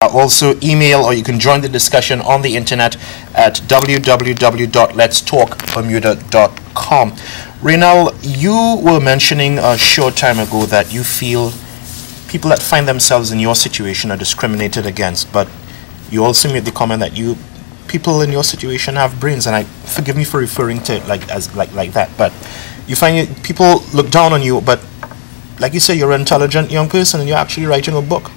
Also email, or you can join the discussion on the internet at www.letstalkbermuda.com. Reynal, you were mentioning a short time ago that you feel people that find themselves in your situation are discriminated against, but you also made the comment that people in your situation have brains, and forgive me for referring to it like that, but you find people look down on you, but like you say, you're an intelligent young person and you're actually writing a book.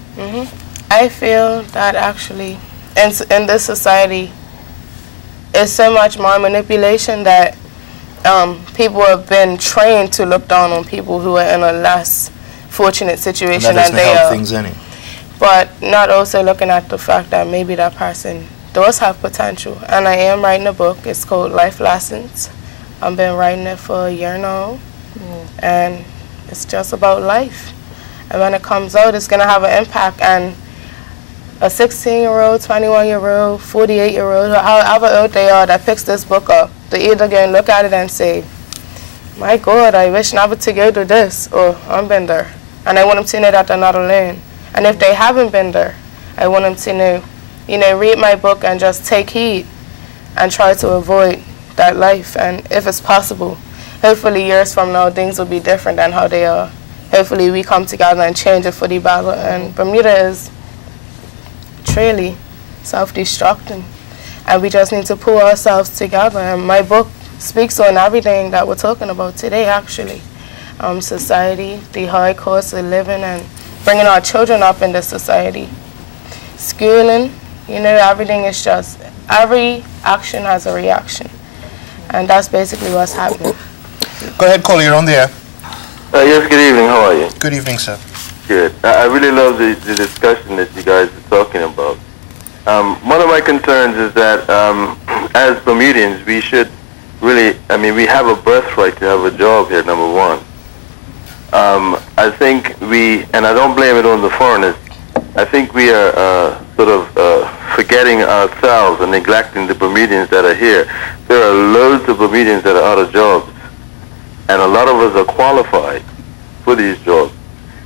I feel that actually in this society is so much more manipulation that people have been trained to look down on people who are in a less fortunate situation than they are. Things any. But not also looking at the fact that maybe that person does have potential. And I am writing a book. It's called Life Lessons. I've been writing it for a year now. And it's just about life. And when it comes out, it's going to have an impact. And a 16-year-old, 21-year-old, 48-year-old, however old they are that picks this book up, they either going to look at it and say, my God, I wish never to go to this, or I've been there. And I want them to know that they're not alone. And if they haven't been there, I want them to know, read my book and just take heed and try to avoid that life. And if it's possible, hopefully years from now, things will be different than how they are. Hopefully we come together and change it for the better. And Bermuda is truly self-destructing. And we just need to pull ourselves together. And my book speaks on everything that we're talking about today, actually. Society, the high cost of living, and bringing our children up in this society. Schooling, everything is just, every action has a reaction. And that's basically what's happening. Go ahead, caller, you're on the air. Yes, good evening. How are you? Good evening, sir. Good. I really love the discussion that you guys are talking about. One of my concerns is that as Bermudians, we should really, we have a birthright to have a job here, number one. I think and I don't blame it on the foreigners, I think we are sort of forgetting ourselves and neglecting the Bermudians that are here. There are loads of Bermudians that are out of jobs, and a lot of us are qualified for these jobs.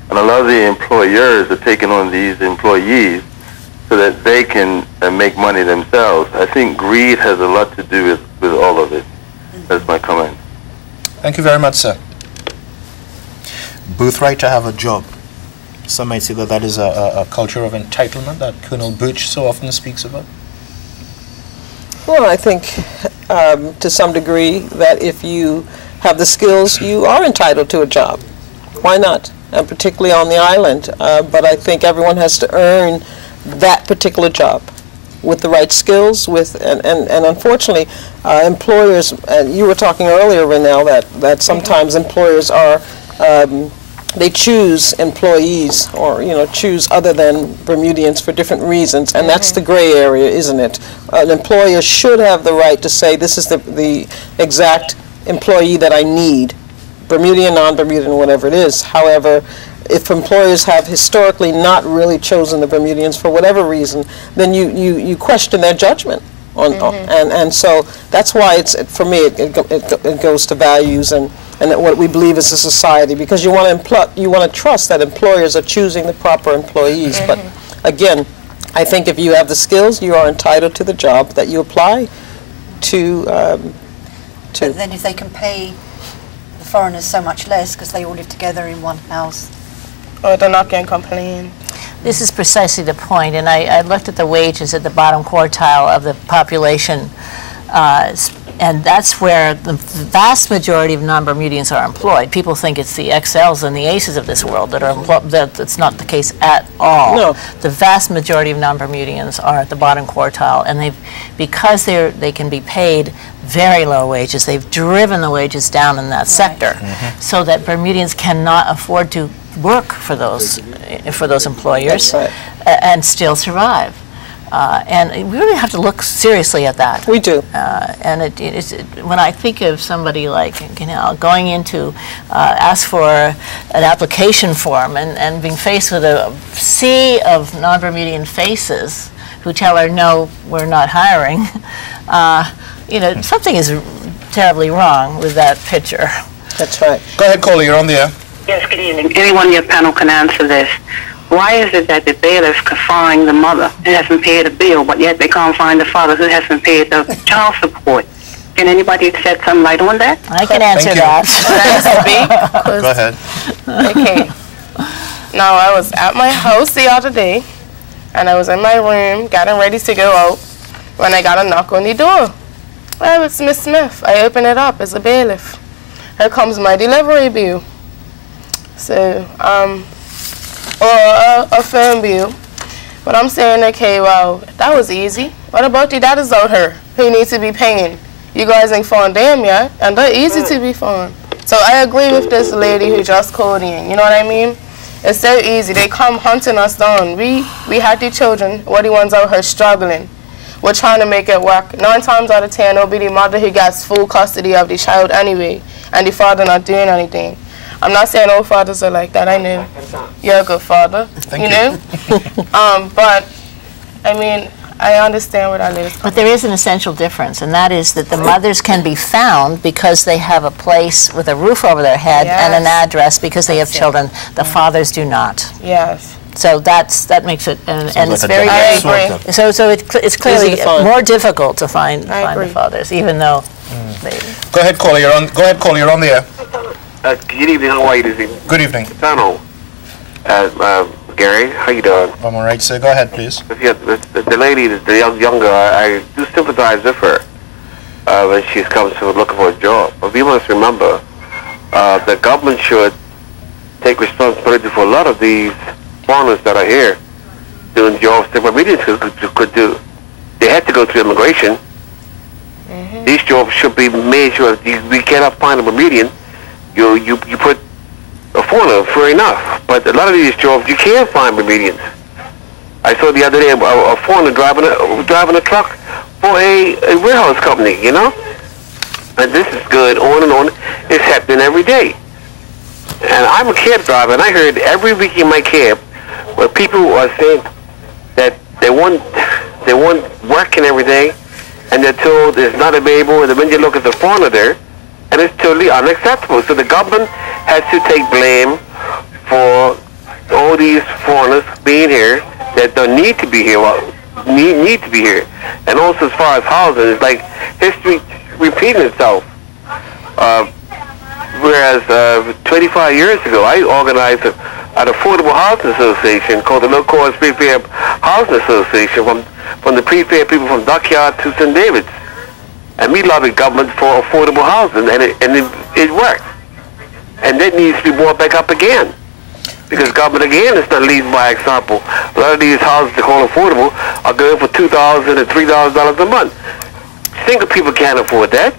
And a lot of the employers are taking on these employees so that they can make money themselves. I think greed has a lot to do with all of it. That's my comment. Thank you very much, sir. Birthright to have a job. Some might say that that is a culture of entitlement that Colonel Birch so often speaks about. Well, I think to some degree that if you have the skills, you are entitled to a job. Why not? And particularly on the island. But I think everyone has to earn that particular job with the right skills. And unfortunately, employers, and you were talking earlier, Reynal, that sometimes employers are they choose employees or choose other than Bermudians for different reasons, and that's the gray area, isn't it? An employer should have the right to say, this is the exact employee that I need, Bermudian, non-Bermudian, whatever it is. However, if employers have historically not really chosen the Bermudians for whatever reason, then you question their judgment. And so that's why for me it goes to values and what we believe as a society, because you want to trust that employers are choosing the proper employees. But again, I think if you have the skills, you are entitled to the job that you apply to. But then if they can pay the foreigners so much less because they all live together in one house, or they're not going to complain. This is precisely the point, and I looked at the wages at the bottom quartile of the population, and that's where the vast majority of non-Bermudians are employed. People think it's the XLs and the ACEs of this world that are employed. That's not the case at all. No. The vast majority of non-Bermudians are at the bottom quartile, and because they can be paid very low wages, they've driven the wages down in that sector, so that Bermudians cannot afford to work for those employers and still survive. And we really have to look seriously at that. We do. And when I think of somebody like going in to ask for an application form and being faced with a sea of non-Bermudian faces who tell her, no, we're not hiring, something is terribly wrong with that picture. That's right. Go ahead, caller, you're on the air. Yes, good evening. Anyone in your panel can answer this. why is it that the bailiff can fine the mother who hasn't paid a bill, but yet they can't find the father who hasn't paid the child support? Can anybody shed some light on that? I can answer that. Go ahead. Okay. Now, I was at my house the other day, and I was in my room getting ready to go out when I got a knock on the door. Oh, it's Miss Smith. I open it up. It's a bailiff. Here comes my delivery bill. So, or a phone bill. But I'm saying, okay, well, that was easy. What about the daughters out here who need to be paying? You guys ain't found them yet, and they're easy to be found. So I agree with this lady who just called in. You know what I mean? It's so easy. They come hunting us down. We had the children, we're the ones out here struggling. We're trying to make it work. 9 times out of 10, it'll be the mother who gets full custody of the child anyway, and the father not doing anything. I'm not saying all fathers are like that. I know you're a good father. Thank you. Know? But I mean, I understand what that lady's coming. But there is an essential difference, and that is that the mothers can be found because they have a place with a roof over their head and an address because they have children. The fathers do not. Yes. So that makes it, and it's like very, I very, agree. so it's clearly more difficult to find agree. the fathers, even though they. Go ahead, caller. You're on. Go ahead, caller. You're on the air. Good evening. How are you this evening? Good evening. Donald. Gary, how you doing? I'm all right, sir. Go ahead, please. The lady, the young girl, I do sympathize with her when she comes to looking for a job. But we must remember the government should take responsibility for a lot of these foreigners that are here doing jobs that Bermudians could do. They had to go through immigration. These jobs should be made sure we cannot find a Bermudian. You put a foreigner, fair enough. But a lot of these jobs, you can't find Bermudians. I saw the other day a foreigner driving a truck for a warehouse company, you know? And this is good, on and on. It's happening every day. And I'm a cab driver, and I heard every week in my cab where people are saying that they want working every day, and they're told it's not available, and when you look at the foreigner there, and it's totally unacceptable. So the government has to take blame for all these foreigners being here that don't need to be here, need to be here. And also as far as housing, it's like history repeating itself. Whereas 25 years ago, I organized an affordable housing association called the Low Cost Prefab Housing Association from the prefab people from Dockyard to St. David's. And we lobbied government for affordable housing, and it worked. And that needs to be brought back up again. Because government, again, is not leading by example. A lot of these houses they call affordable are going for $2,000 and $3,000 a month. Single people can't afford that.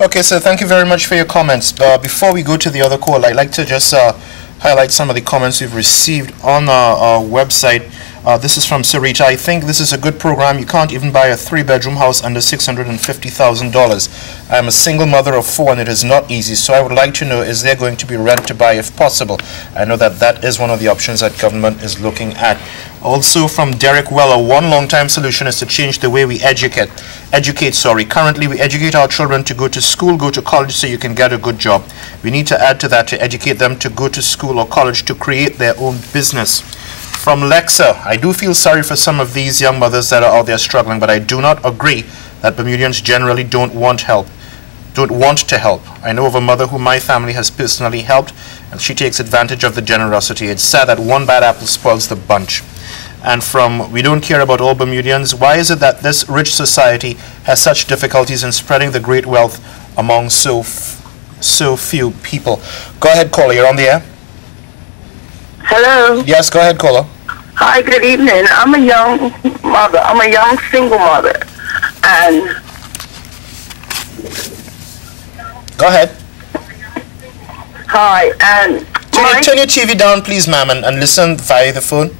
Okay, so thank you very much for your comments. Before we go to the other call, I'd like to just highlight some of the comments we've received on our website. This is from Sarita. I think this is a good program. You can't even buy a 3-bedroom house under $650,000. I'm a single mother of 4 and it is not easy. So I would like to know, is there going to be rent to buy if possible? I know that is one of the options that government is looking at. Also from Derek Weller, one long-time solution is to change the way we educate. Currently we educate our children to go to school, go to college so you can get a good job. We need to add to that to educate them to go to school or college to create their own business. From Lexa, I do feel sorry for some of these young mothers that are out there struggling, but I do not agree that Bermudians generally don't want to help. I know of a mother who my family has personally helped, and she takes advantage of the generosity. It's sad that one bad apple spoils the bunch. And from We Don't Care About All Bermudians, why is it that this rich society has such difficulties in spreading the great wealth among so few people? Go ahead, caller, you're on the air. Hello. Yes, go ahead, caller. Hi, good evening. I'm a young mother. I'm a young single mother. And go ahead. hi, and turn your TV down, please, ma'am, and listen via the phone.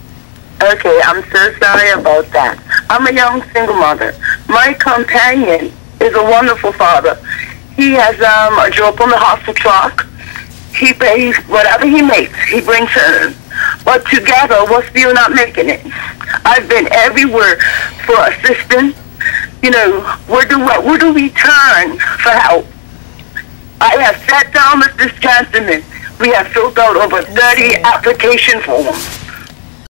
Okay, I'm so sorry about that. I'm a young single mother. My companion is a wonderful father. He has a job on the hospital truck. He pays whatever he makes, he brings home. But together, we're still not making it. I've been everywhere for assistance. You know, where do we turn for help? I have sat down with this gentleman. We have filled out over 30 application forms.